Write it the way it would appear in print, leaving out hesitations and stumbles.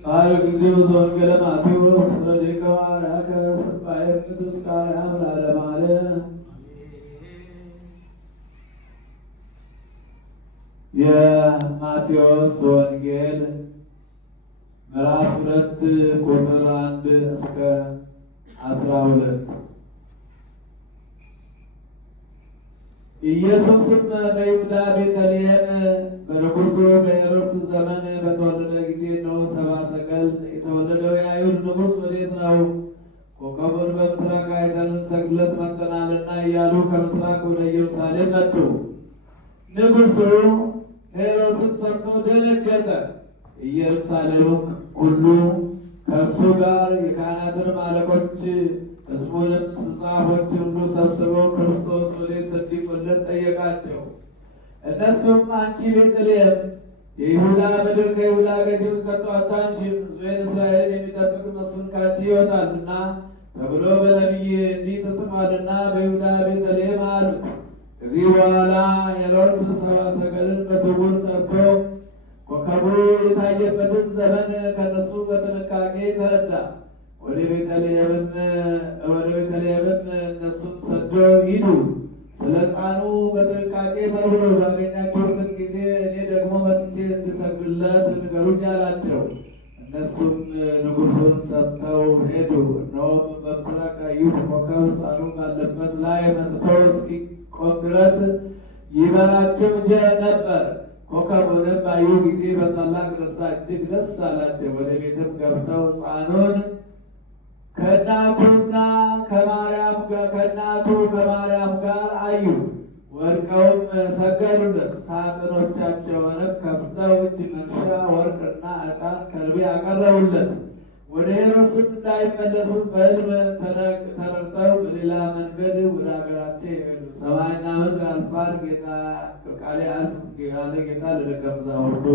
ቃል ጊዜው ዘወንጌለ ማቴዎስ ወደቀ ሐዋርያከ ስባኤ ቅዱስ ቃልያም ለዓለመ ዓለም። የማቴዎስ ወንጌል ምዕራፍ 2 ቁጥር 1 እስከ 12። ኢየሱስም በይሁዳ ቤተልሔም በንጉሡ በሄሮድስ ዘመን በተወለደ ጊዜ ነው። ሰብአ ሰገል የተወለደው የአይሁድ ንጉሥ ወዴት ነው? ኮከቡን በምስራቅ አይተን እንሰግድለት መጥተናልና እያሉ ከምስራቅ ወደ ኢየሩሳሌም መጡ። ንጉሡ ሄሮድስም ሰምቶ ደነገጠ። ኢየሩሳሌም ሁሉ ከእሱ ጋር የካህናትንም አለቆች ሕዝቡንም ጻፎች ሁሉ ሰብስበው ክርስቶስ ወዴት እንዲወለድ ጠየቃቸው። እነሱም አንቺ ቤተልሔም የይሁዳ ምድር ከይሁዳ ገዢዎች ከቶ አታንሽም፣ ሕዝቤን እስራኤልን የሚጠብቅ መስፍን ካንቺ ይወጣልና ተብሎ በነቢይ እንዲህ ተጽፏልና በይሁዳ ቤተልሔም አሉት። ከዚህ በኋላ ሄሮድስ ሰብአ ሰገልን በስውር ጠርቶ ኮከቡ የታየበትን ዘመን ከነሱ በጥንቃቄ ተረዳ። ወደ ቤተልሔምም እነሱን ሰዶ ሂዱ፣ ስለ ሕፃኑ በጥንቃቄ መርምሩ፣ ባገኛችሁትን ጊዜ እኔ ደግሞ መጥቼ እንድሰግድለት ንገሩኝ አላቸው። እነሱም ንጉሡን ሰምተው ሄዱ። እነሆም በምስራቅ ያዩት ኮከብ ሕፃኑ ባለበት ላይ መጥቶ እስኪቆም ድረስ ይበራቸው ነበር። ኮከቡንም ባዩ ጊዜ በታላቅ ደስታ እጅግ ደስ አላቸው። ወደ ቤትም ገብተው ሕፃኑን ከእናቱ ከማርያም ጋር አዩት። ወድቀውም ሰገዱለት። ሳጥኖቻቸውንም ከፍተው እጅ መንሻ ወርቅና ዕጣን ከርቤ አቀረቡለት። ወደ ሄሮድስም እንዳይመለሱ በሕልም ተረድተው በሌላ መንገድ ወደ አገራቸው ይሄዱ። ሰማይና ምድር ያልፋል፣ ቃሌ አያልፍም ያለ ጌታ ለደቀ መዛሙርቱ